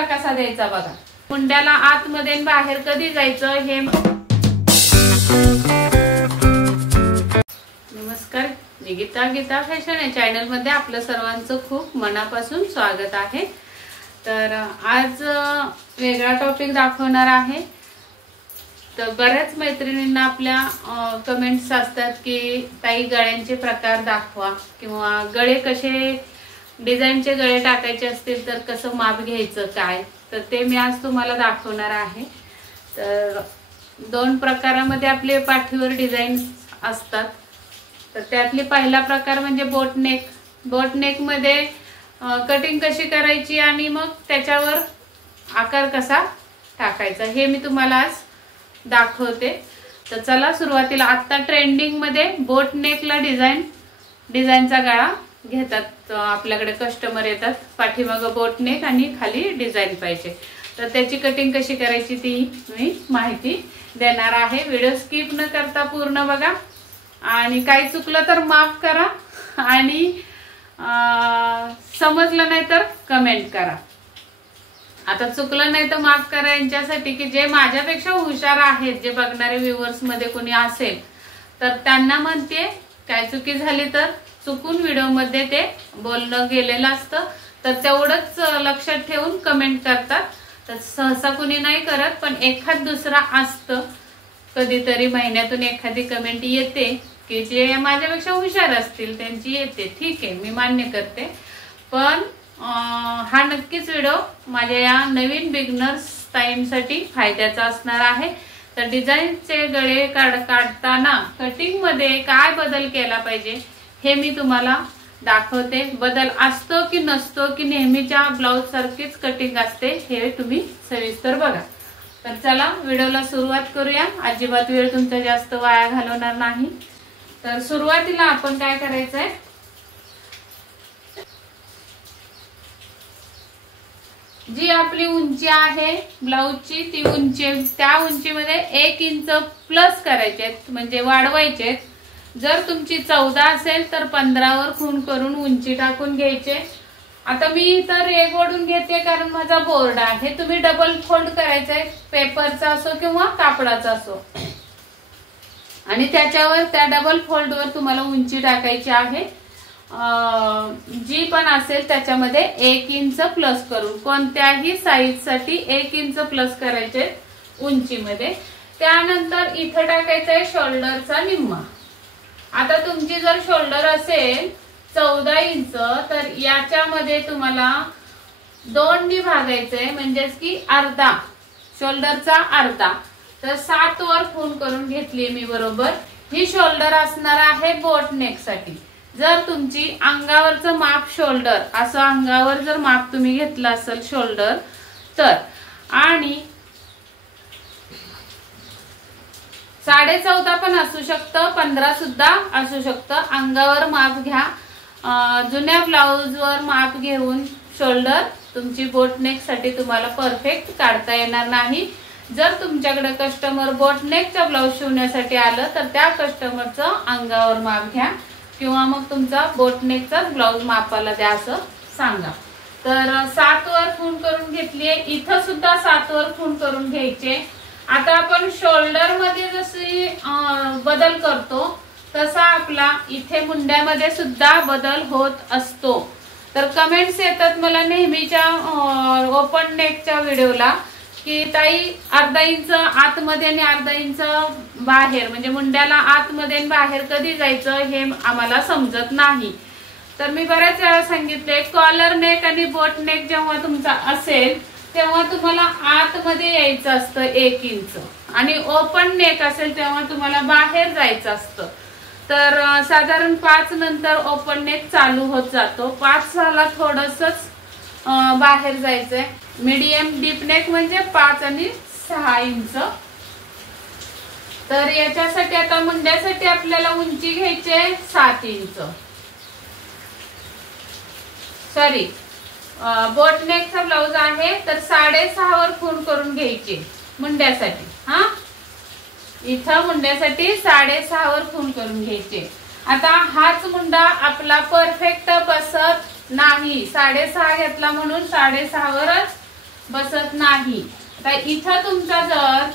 आकार कसा द्यायचा बघा। मुंड्याला आतमध्ये आणि बाहेर कधी जायचं हे। नमस्कार, मी गीता फॅशन या चॅनल मध्ये आपलं सर्वांचं खूप मनापासून स्वागत आहे। तर आज वेगळा टॉपिक दाखवणार आहे। तर बऱ्याच मैत्रिणींना आपल्या कमेंट्स असतात की ताई गळ्यांचे प्रकार दाखवा किंवा गळे कसे डिझाईनचे गळे टाकायचे असतील तर कसं माप घ्यायचं काय, तर ते मी आज तुम्हाला दाखवणार आहे। तर दोन प्रकारामध्ये आपले पाठीवर डिझाईन असतात। तर त्यातली पहिला प्रकार म्हणजे बोट नेक। बोट नेक मध्ये कटिंग कशी करायची आणि मग त्याच्यावर आकार कसा टाकायचा हे मी तुम्हाला आज दाखवते। तर चला सुरुवातीला आता ट्रेंडिंग मध्ये बोट नेकला डिझाईनचा गळा घेतात। आपल्याकडे कस्टमर येतात, पाठीमागं बोट नेक आणि खाली डिझाईन पाहिजे। तर त्याची कटिंग कशी करायची ती मी माहिती देणार आहे। व्हिडिओ स्किप न करता पूर्ण बघा आणि काही चुकलं तर माफ करा आणि समजलं नाही तर कमेंट करा। आता चुकलं नाही तर माफ करा यांच्यासाठी की जे माझ्यापेक्षा हुशार आहेत, जे बघणारे व्ह्यूअर्स मध्ये कोणी असेल तर त्यांना म्हणते काय चुकी झाली तर चुकून व्हिडिओ मध्ये ते बोलणं गेलेलं असतं, तर तेवढंच लक्षात ठेवून कमेंट करतात। तर सहसा कुणी नाही करत, पण एखाद दुसरा असतं, कधीतरी महिन्यातून एखादी कमेंट येते की जे माझ्यापेक्षा हुशार असतील त्यांची येते, ठीक आहे मी मान्य करते। पण हा नक्कीच व्हिडिओ माझ्या या नवीन बिगनर्स ताईंसाठी फायद्याचा असणार आहे। तर डिझाईनचे गळे काढताना कटिंग मध्ये काय बदल केला पाहिजे हे मी तुम्हाला दाखवते। बदल असतो की नसतो की नेहमीच्या ब्लाउज सारखीच कटिंग असते हे तुम्ही सविस्तर बघा। तर चला व्हिडिओला सुरुवात करूया। अजिबात वेळ तुमचा जास्त वाया घालवणार नाही। तर सुरुवातीला आपण काय करायचंय, जी आपली उंची आहे ब्लाउजची ती उंची, त्या उंचीमध्ये 1 इंच प्लस करायचे म्हणजे वाढवायचे। जर तुमची 14 असेल तर 15 वर खूण करून उंची टाकून घ्यायचे। आता मी तर एक ओढून घेते कारण माझा बोर्ड आहे, तुम्ही डबल फोल्ड करायचंय, पेपरचा असो किंवा कापडाचा असो, आणि त्याच्यावर त्या डबल फोल्ड वर तुम्हाला उंची टाकायची आहे। जी पण असेल त्याच्यामध्ये 1 इंच प्लस करून, कोणत्याही साईज साठी 1 इंच प्लस करायचे उंचीमध्ये। त्यानंतर इथं टाकायचा आहे शोल्डरचा निम्मा। आता तुमची जर शोल्डर असेल 14 इंच तर याच्यामध्ये तुम्हाला 2 ने भागायचंय, म्हणजेच की अर्धा, शोल्डरचा अर्धा। तर 7 वर खूण करून घेतली मी बरोबर। ही शोल्डर असणार आहे बोट नेक साठी। जर तुमची अंगावरचं माप शोल्डर, असं अंगावर जर माप तुम्ही घेतलं असेल शोल्डर तर, आणि 14.5 पण असू शकतं, 15 सुद्धा असू शकतं। अंगावर माप घ्या, जुन्या ब्लाउज वर माप घेऊन शोल्डर तुमची बोटनेक साठी तुम्हाला परफेक्ट काढता येणार नाही। जर तुमच्याकडे कस्टमर बोटनेकचा ब्लाउज शिवण्यासाठी आलं तर त्या कस्टमरचं अंगावर माप घ्या किंवा मग तुमचा बोटनेकचा ब्लाउज मापाला द्या असं सांगा। तर 7 वर खूण करून घेतलीये, इथं सुद्धा 7 वर खूण करून घ्यायचे। आता आपण शोल्डर मध्ये जशी बदल करतो तसा आपला इथे मुंड्यामध्ये सुद्धा बदल होत असतो। तर कमेंट्स येतात मला नेहमीच्या ओपन नेकच्या व्हिडिओला की ताई अर्धा इंच आतमध्ये आणि अर्धा इंच बाहेर, म्हणजे मुंड्याला आतमध्ये आणि बाहेर कधी जायचं हे आम्हाला समजत नाही। तर मी बऱ्याच वेळा सांगितले कॉलर नेक आणि बोट नेक जेव्हा तुमचा असेल तेव्हा तुम्हाला आतमध्ये यायचं असतं 1 इंच, आणि ओपन नेक असेल तेव्हा तुम्हाला बाहेर जायचं असतं। तर साधारण 5 नंतर ओपन नेक चालू होत जातो, 5 ला थोडंसंच बाहेर जायचंय। मीडियम डीप नेक म्हणजे 5 आणि 6 इंच। तर याच्यासाठी आता मुंड्यासाठी आपल्याला उंची घ्यायची आहे 7 इंच, सॉरी बोटनेकचा ब्लाउज आहे तर 6.5 वर खूण करून घ्यायची मुंड्यासाठी। हा इथं मुंड्यासाठी 6.5 वर खूण करून घ्यायचे। आता हाच मुंडा आपला परफेक्ट बसत नाही, 6.5 घेतला म्हणून 6.5 वरच बसत नाही. तर इथं तुमचा जर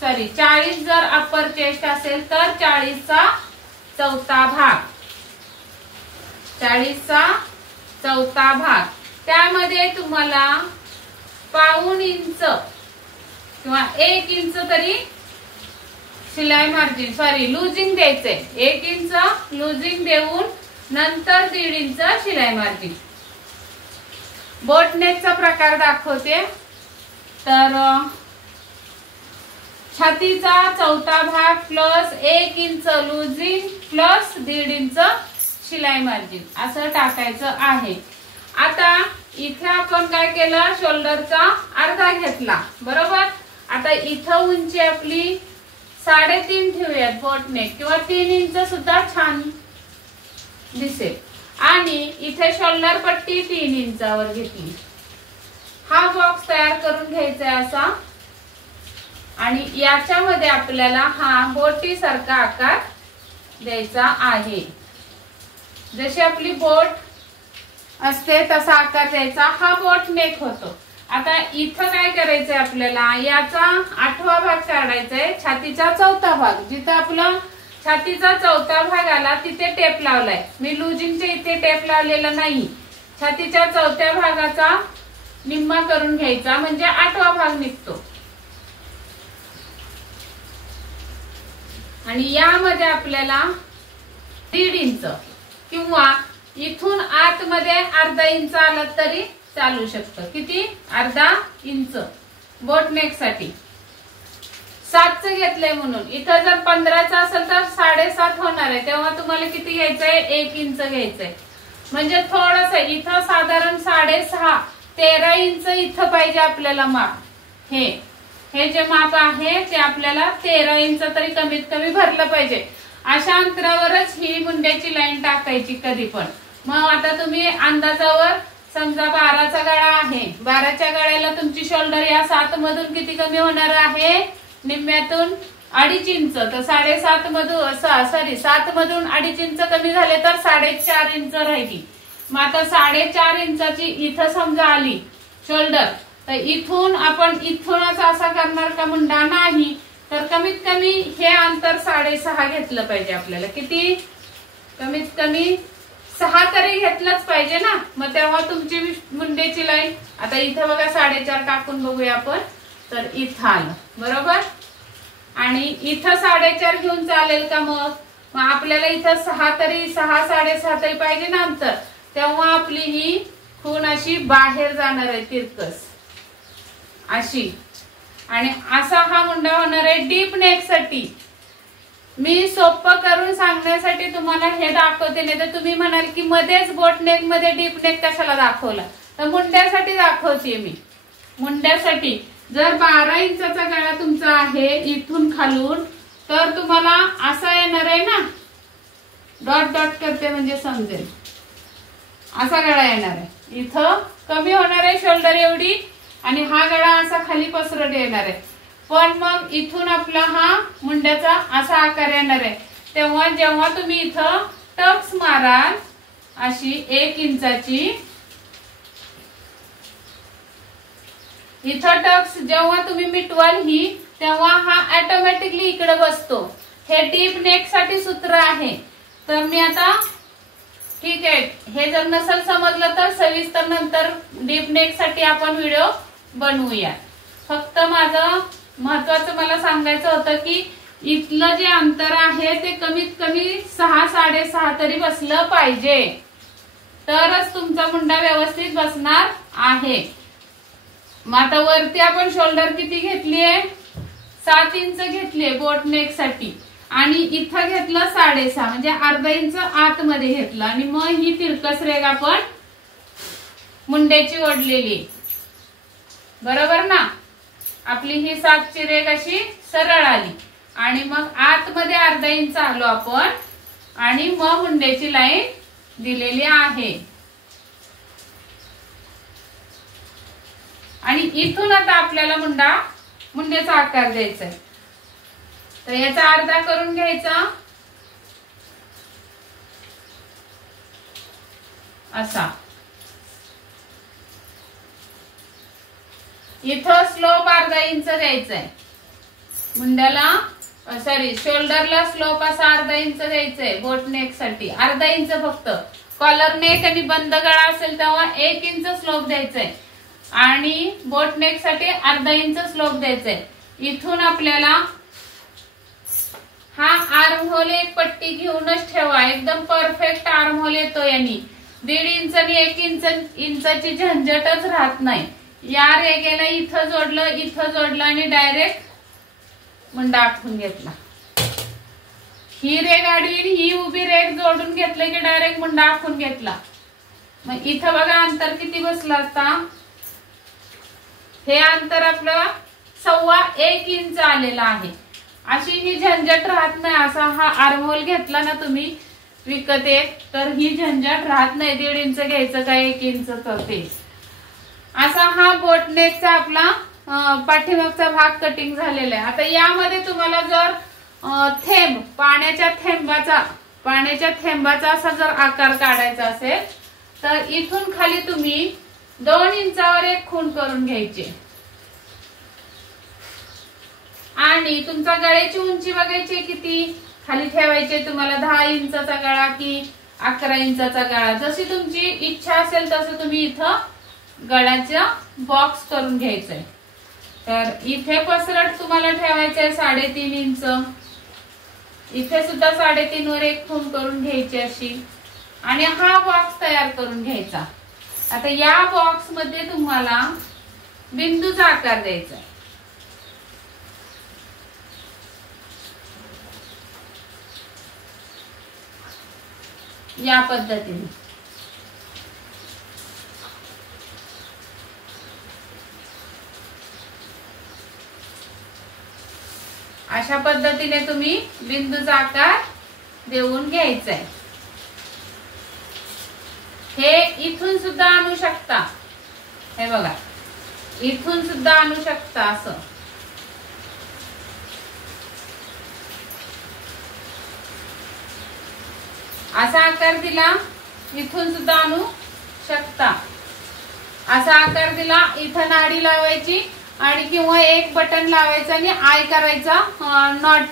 40 जर अप्पर चेस्ट असेल तर 40चा चौथा भाग, 40चा चौथा भाग, त्यामध्ये तुम्हाला पाऊण इंच किंवा 1 इंच तरी शिलाई मार्जिन लुजिंग द्यायचंय. 1 इंच लुजिंग देऊन नंतर 1.5 इंच शिलाई मार्जिन. बोटनेकचा प्रकार दाखवते. तर छातीचा चौथा भाग plus 1 inch losing plus 1.5 inch शिलाई मार्जिन असं टाकायचं आहे. आता इथे आपण काय केलं, शोल्डरचा अर्धा घेतला बरोबर. आता इथं उंची आपली 3.5 ठेवूयात बोटनेक, किंवा 3 इंच सुद्धा छान दिसेल. आणि इथे शोल्डर पट्टी 3 इंचावर घेतली. हा बॉक्स तयार करून घ्यायचा आहे असा. आणि याच्यामध्ये आपल्याला हा बोटी सारखा आकार द्यायचा आहे. जशी आपली बोट असते तसा आकार द्यायचा. हा बोट नेक होतो. आता इथं काय करायचंय आपल्याला, याचा 8वा भाग काढायचा आहे. छातीचा चौथा भाग, जिथं आपलं छातीचा चौथा भाग आला तिथे टेप लावलाय मी. लुजिंगच्या इथे टेप लावलेला नाही. छातीच्या चौथ्या भागाचा निम्मा करून घ्यायचा म्हणजे 8वा भाग निघतो. आणि यामध्ये आपल्याला 1.5 इंच किंवा इथून आतमध्ये अर्धा इंच आला तरी चालू शकतं. किती? अर्धा इंच बोटनेक साठी. 7चं घेतलंय म्हणून. इथं जर 15चा असेल तर 7.5 होणार आहे. तेव्हा तुम्हाला किती घ्यायचंय, 1 इंच घ्यायचंय. म्हणजे थोडस इथं साधारण 6.5 13 इंच इथं पाहिजे आपल्याला माप. हे जे माप आहे ते आपल्याला 13 इंच तरी कमीत कमी भरलं पाहिजे. अशा अंतरावरच ही मुंड्याची लाईन टाकायची कधी पण. मग आता तुम्ही अंदाजावर समजा 12चा गळा आहे, 12च्या गळ्याला तुमची शोल्डर या 7 मधून किती कमी होणार आहे, निम्म्यातून 2.5 इंच. तर 7.5 मधून 7 मधून 2.5 इंच कमी झाले तर 4.5 इंच राहिली. मग आता 4.5 इंचाची इथं समजा आली शोल्डर, तर इथून आपण इथूनच असा करणार का मुंडा, नाही. तर कमीत कमी हे अंतर 6.5 घेतलं पाहिजे आपल्याला. किती? कमीत कमी 6 तरी घेतलंच पाहिजे ना. मग तेव्हा तुमची मुंड्याची लाईन, आता इथं बघा 4.5 टाकून बघूया आपण. तर इथं आलं बरोबर. आणि इथं 4.5 घेऊन चालेल का? मग आपल्याला इथं 6 6.5 तरी पाहिजे ना अंतर. तेव्हा आपली ही खूण अशी बाहेर जाणार आहे तिरकस अशी. आणि असा हा मुंडा होणार आहे डीप नेक साठी. मी सोपं करून सांगण्यासाठी तुम्हाला हे दाखवते, नाही तर तुम्ही म्हणाल की मध्येच बोट नेक मध्ये डीप नेक कशाला दाखवला. तर मुंड्यासाठी दाखवते मी. मुंड्यासाठी जर 12 इंचाचा गळा तुमचा आहे इथून खालून, तर तुम्हाला असा येणार आहे ना, डॉट डॉट करते म्हणजे समजेल. असा गळा येणार आहे. इथं कमी होणार आहे शोल्डर एवढी, आणि हा गळा असा खाली पसरट येणार आहे. पण मग इथून आपला हा मुंड्याचा असा आकार येणार आहे. तेव्हा जेव्हा तुम्ही इथं टक्स माराल अशी 1 इंचाची, इथं टक्स जेव्हा तुम्ही मिटवाल ही, तेव्हा हा ऑटोमॅटिकली इकडे बसतो. हे डीप नेक साठी सूत्र आहे. तर मी आता ठीक आहे, हे जर नसेल समजलं तर सविस्तर नंतर डीप नेक साठी आपण व्हिडिओ बनवूया. फक्त माझं महत्वाचं मला सांगायचं होतं की इथलं जे अंतर आहे ते कमीत कमी 6 6.5 तरी बसलं पाहिजे, तरच तुमचा मुंडा व्यवस्थित बसणार आहे. मग आता वरती आपण शोल्डर किती घेतलीये, 7 इंच घेतलीये बोट नेक साठी. आणि इथं घेतलं 6.5 म्हणजे अर्धा इंच आतमध्ये घेतलं. आणि मग ही तिरकस रेघ आपण मुंड्याची ओढलेली बरोबर ना. आपली ही 7ची रेघ अशी सरळ आली. आणि मग आतमध्ये अर्धा इंच आलो आपण, आणि मग मुंड्याची लाईन दिलेली आहे. आणि इथून आता आपल्याला मुंड्याचा आकार द्यायचा आहे. तर याचा अर्धा करून घ्यायचा असा. इथं स्लोप अर्धा इंच द्यायचा आहे मुंड्याला, सॉरी शोल्डरला स्लोप असा अर्धा इंच द्यायचा आहे बोट नेक साठी, अर्धा इंच फक्त. कॉलर नेक आणि बंद गळा असेल तेव्हा 1 इंच स्लोप द्यायचा आहे आणि बोट नेक साठी अर्धा इंच स्लोप द्यायचा आहे. इथून आपल्याला हा आर्म होल एक पट्टी घेऊनच ठेवा, एकदम परफेक्ट आर्म होल येतो यांनी. 1.5 इंच आणि 1 इंचाची झंझटच राहत नाही. या रेगेला इथं जोडलं आणि डायरेक्ट मुंडा आखून घेतला. ही रेग आडवी ही उभी रेग जोडून घेतलं की डायरेक्ट मुंडा आखून घेतला. मग इथं बघा अंतर किती बसलं आता, हे अंतर आपलं 1.25 इंच आलेलं आहे. अशी ही झंझट राहत नाही. असा हा आर्महोल घेतला ना तुम्ही विकत एक, तर ही झंझट राहत नाही 1.5 इंच घ्यायचं का 1 इंच ते. असा हा बोटनेकचा आपला पाठीमागचा भाग कटिंग झालेला आहे. आता यामध्ये तुम्हाला जर थेंब पाण्याच्या थेंबाचा असा जर आकार काढायचा असेल तर इथून खाली तुम्ही 2 इंचावर एक खूण करून घ्यायची आणि तुमचा गळ्याची उंची बघायची किती खाली ठेवायची तुम्हाला, 10 इंचाचा गळा की 11 इंचाचा गळा, जशी तुमची इच्छा असेल तसं तुम्ही इथं गळ्याचा बॉक्स करून घ्यायचंय. तर इथे पसरट तुम्हाला ठेवायचंय 3.5 इंच, इथे सुद्धा 3.5 वर एक खूण करून घ्यायची अशी आणि हा बॉक्स तयार करून घ्यायचा. आता या बॉक्स मध्ये तुम्हाला बिंदूचा आकार द्यायचा आहे. या पद्धतीने अशा पद्धतीने तुम्ही बिंदूचा आकार देऊन घ्यायचा आहे. हे इथून सुद्धा आणू शकता, हे बघा इथून सुद्धा आणू शकता. असं असा आकार दिला इथून सुद्धा आणू शकता. असा आकार दिला इथं नाडी लावायची आणि किंवा एक बटन लावायचं आणि आय करायचा. नॉट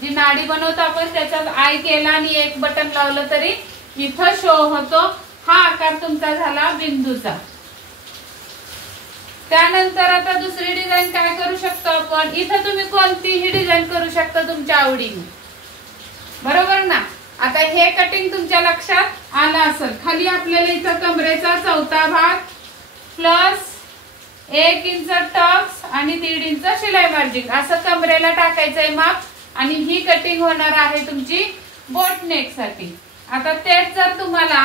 जी नाडी बनवतो आपण त्याच्यात आय केला आणि एक बटन लावलं तरी इथं शो होतो. हा आकार तुमचा झाला बिंदूचा. त्यानंतर आता दुसरी डिझाईन काय करू शकतो आपण, इथं तुम्ही कोणतीही डिझाईन करू शकता तुमच्या आवडीने, बरोबर ना. आता हे कटिंग तुमच्या लक्षात आलं असेल. खाली आपल्याला इथं कमरेचा 4था भाग प्लस 1 इंच टक्स आणि 1.5 इंच शिलाई मार्जिन असं कमरेला टाकायचंय माप आणि ही कटिंग होणार आहे तुमची बोट नेक साठी. आता तेच जर तुम्हाला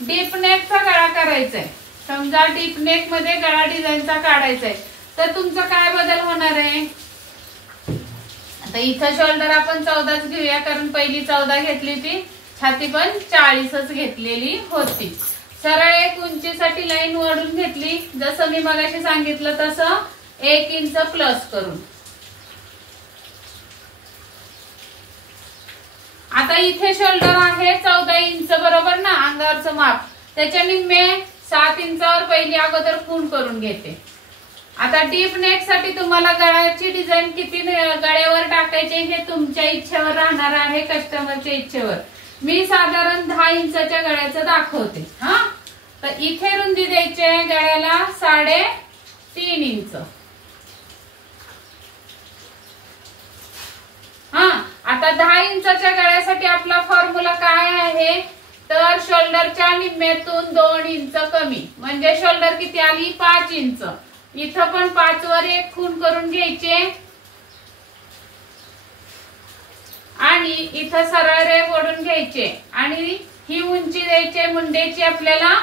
डीप नेकचा गळा करायचा आहे, समजा डीप नेक मध्ये गळा डिझाईनचा काढायचा आहे, तर तुमचा काय बदल होणार आहे. आता इथं शोल्डर आपण 14च घेऊया कारण पहिली 14 घेतली होती, छाती पण 40च घेतलेली होती. सरळ एक उंचीसाठी लाईन ओढून घेतली, जसं मी मगाशी सांगितलं तसं 1 इंच प्लस करून. आता इथे शोल्डर आहे 14 इंच बरोबर ना अंगावरचं माप, त्याच्या निम्मे 7 इंचावर पहिली अगोदर खूण करून घेते. आता डीप नेक साठी तुम्हाला गळ्याची डिझाईन किती गळ्यावर टाकायचे हे तुमच्या इच्छेवर राहणार आहे, कस्टमरच्या इच्छेवर. मी साधारण 10 इंचाच्या गळ्याचं दाखवते. हा तर इथे रुंदी द्यायची आहे गळ्याला 3.5 इंच. हा आता 10 इंचाच्या गळ्यासाठी आपला फॉर्म्युला काय आहे, तर शोल्डरच्या निम्म्यातून 2 इंच कमी म्हणजे शोल्डर किती आली 5 इंच. इथं पण 5 वर एक खूण करून घ्यायचे आणि इथं सरळ रेघ ओढून घ्यायचे आणि ही उंची द्यायची मुंड्याची आपल्याला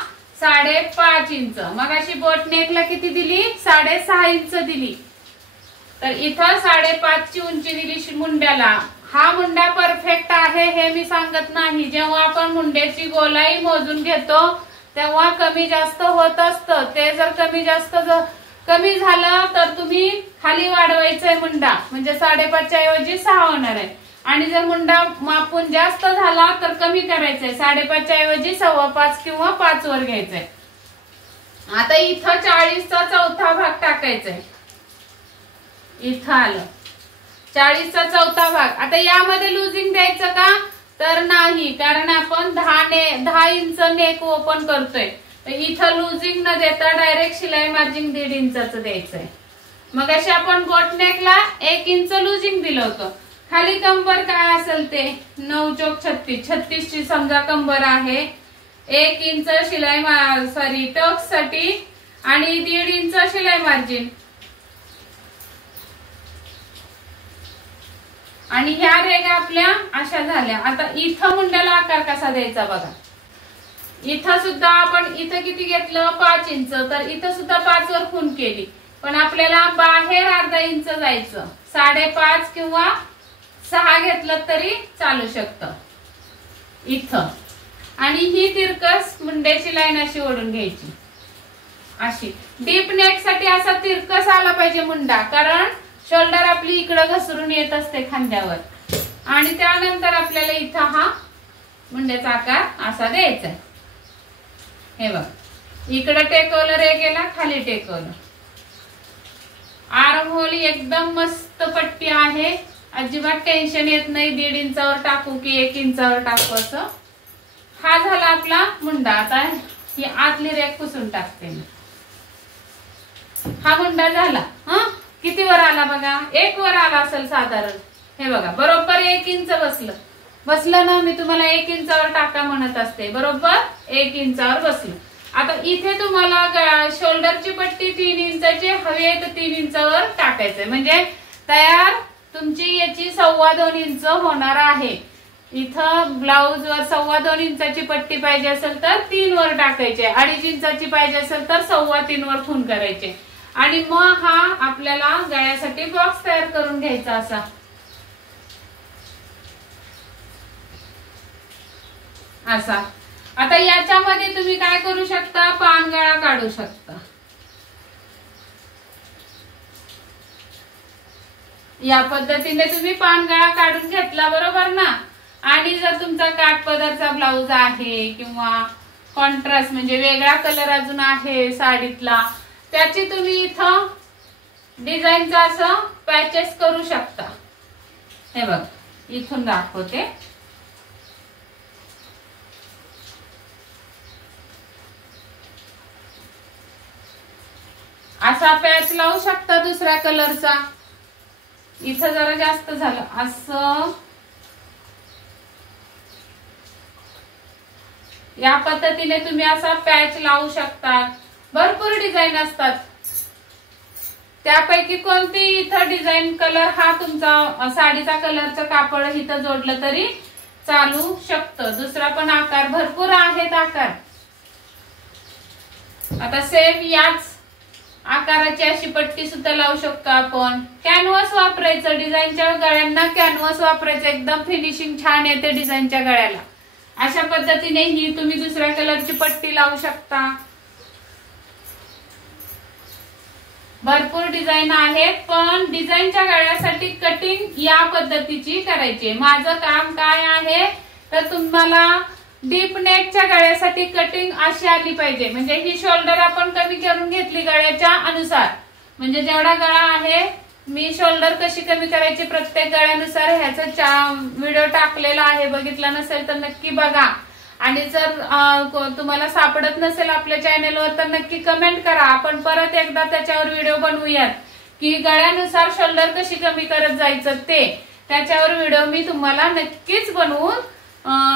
5.5 इंच. मग अशी बोट नेकला किती दिली 6.5 इंच दिली, तर इथं 5.5 ची उंची दिली मुंड्याला. हा मुंडा परफेक्ट आहे हे मी सांगत नाही. जेव्हा आपण मुंड्याची गोलाई मोजून घेतो तेव्हा कमी जास्त होत असतं. ते जर कमी झालं तर तुम्ही खाली वाढवायचंय मुंडा, म्हणजे 5.5 च्या ऐवजी 6 होणार आहे. आणि जर मुंडा मापून जास्त झाला तर कमी करायचंय, 5.5 च्या ऐवजी 5.25 किंवा 5 वर घ्यायचंय. आता इथं 40चा चौथा भाग टाकायचा आहे. इथं आलं 40चा चौथा भाग. आता यामध्ये लुजिंग द्यायचं का तर नाही, कारण आपण 10 इंच नेक ओपन करतोय. तर इथं लुजिंग न देता डायरेक्ट शिलाई मार्जिन 1.5 इंचाचं द्यायचंय. मग अशी आपण बोट नेकला 1 इंच लुजिंग दिलं होतं. खाली कंबर काय असेल ते 9 चौक 36, 36 ची समजा कंबर आहे. 1 इंच शिलाई टक्स साठी आणि 1.5 इंच शिलाई मार्जिन. आणि ह्या रेगा आपल्या अशा झाल्या. आता इथं मुंड्याला आकार कसा द्यायचा बघा. इथं सुद्धा आपण इथं किती घेतलं 5 इंच, तर इथं सुद्धा 5 वर खून केली. पण आपल्याला बाहेर अर्धा इंच जायचं. 5.5 किंवा 6 घेतलं तरी चालू शकतं इथं. आणि ही तिरकस मुंड्याची लाईन अशी ओढून घ्यायची. अशी डीप नेक साठी असा तिरकस आला पाहिजे मुंडा, कारण शोल्डर आपली इकडे घसरून येत असते खांद्यावर. आणि त्यानंतर आपल्याला इथं हा मुंड्याचा आकार असा द्यायचा आहे. हे बघ, इकडे टेकवलं रेगेला, खाली टेकवलं. आर्म होल एकदम मस्त पट्टी आहे, अजिबात टेन्शन येत नाही 1.5 इंचावर टाकू की 1 इंचावर टाकू असं. हा झाला आपला मुंडा. आता ही आतली रेग पुसून टाकते मी. हा मुंडा झाला. किती वर आला बघा, 1 वर आला असेल साधारण. हे बघा बरोबर 1 इंच बसलं ना. मी तुम्हाला 1 इंचावर टाका म्हणत असते, बरोबर 1 इंचावर बसलं. आता इथे तुम्हाला शोल्डरची पट्टी 3 इंचाची हवी आहे, तर 3 इंचावर टाकायचंय. म्हणजे तयार तुमची याची 2.25 इंच होणार आहे. इथं ब्लाउज वर 2.25 इंचाची पट्टी पाहिजे असेल तर 3 वर टाकायचे. 2.5 इंचाची पाहिजे असेल तर 3.25 वर खून करायचे. आणि मग हा आपल्याला गळ्यासाठी बॉक्स तयार करून घ्यायचा असा. असा. आता याच्यामध्ये तुम्ही काय करू शकता, पानगळा काढू शकता. या पद्धतीने तुम्ही पानगळा काढून घेतला, बरोबर ना. आणि जर तुमचा काठपदरचा ब्लाउज आहे किंवा कॉन्ट्रास्ट म्हणजे वेगळा कलर अजून आहे साडीतला, त्याची तुम्ही इथं डिझाईनचा असं पॅचेस करू शकता. हे बघ, इथून दाखवते. असा पॅच लावू शकता दुसऱ्या कलरचा. इथं जरा जास्त झालं असं. या पद्धतीने तुम्ही असा पॅच लावू शकता. भरपूर डिझाईन असतात, त्यापैकी कोणती इथं डिझाईन कलर हा तुमचा साडीचा कलरचं कापड इथं जोडलं तरी चालू शकतं. दुसरा पण आकार भरपूर आहेत आकार. आता सेम याच आकाराची अशी पट्टी सुद्धा लावू शकतो आपण. कॅनव्हास वापरायचं, डिझाईनच्या गळ्यांना कॅनव्हास वापरायचं, एकदम फिनिशिंग छान येते डिझाईनच्या गळ्याला. अशा पद्धतीने ही तुम्ही दुसऱ्या कलरची पट्टी लावू शकता. भरपूर डिझाईन आहेत, पण डिझाईनच्या गळ्यासाठी कटिंग या पद्धतीची करायची. माझं काम काय आहे तर तुम्हाला डीप नेकच्या गळ्यासाठी कटिंग अशी आली पाहिजे. म्हणजे ही शोल्डर आपण कमी करून घेतली गळ्याच्या अनुसार. म्हणजे जेवढा गळा आहे मी शोल्डर कशी कमी करायची प्रत्येक गळ्यानुसार ह्याचा व्हिडिओ टाकलेला आहे. बघितला नसेल तर नक्की बघा. आणि जर तुम्हाला सापडत नसेल आपल्या चॅनेलवर तर नक्की कमेंट करा. आपण परत एकदा त्याच्यावर व्हिडिओ बनवूयात की गळ्यानुसार शोल्डर कशी कमी करत जायचं ते. त्याच्यावर व्हिडिओ मी तुम्हाला नक्कीच बनवून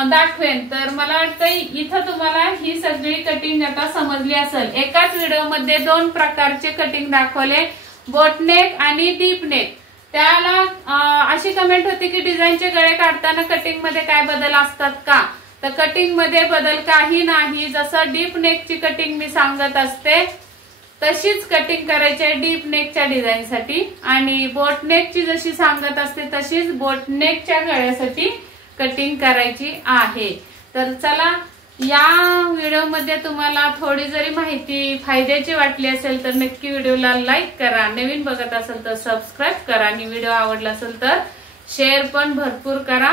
दाखवेन. तर मला वाटतं इथं तुम्हाला ही सगळी कटिंग आता समजली असेल. एकाच व्हिडिओमध्ये 2 प्रकारचे कटिंग दाखवले, बोटनेक आणि डीप नेक. त्याला अशी कमेंट होती की डिझाईनचे गळे काढताना कटिंग मध्ये काय बदल असतात का, तर कटिंग मध्ये बदल काही नाही. जसं डीप नेकची कटिंग मी सांगत असते तशीच कटिंग करायची डीप नेकच्या डिझाईन साठी. आणि बोटनेकची जशी सांगत असते तशीच बोटनेकच्या गळ्यासाठी कटिंग करायची आहे. तर चला, या व्हिडिओमध्ये तुम्हाला थोडी जरी माहिती फायद्याची वाटली असेल तर नक्की व्हिडिओला लाईक करा. नवीन बघत असेल तर सबस्क्राईब करा. आणि व्हिडिओ आवडला असेल तर शेअर पण भरपूर करा.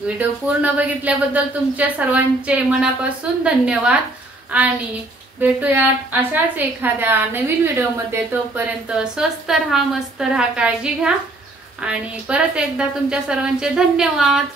व्हिडिओ पूर्ण बघितल्याबद्दल तुमच्या सर्वांचे मनापासून धन्यवाद. आणि भेटूयात अशाच एखाद्या नवीन व्हिडिओमध्ये. तोपर्यंत स्वस्त राहा, मस्त राहा, काळजी घ्या आणि परत एकदा तुमच्या सर्वांचे धन्यवाद.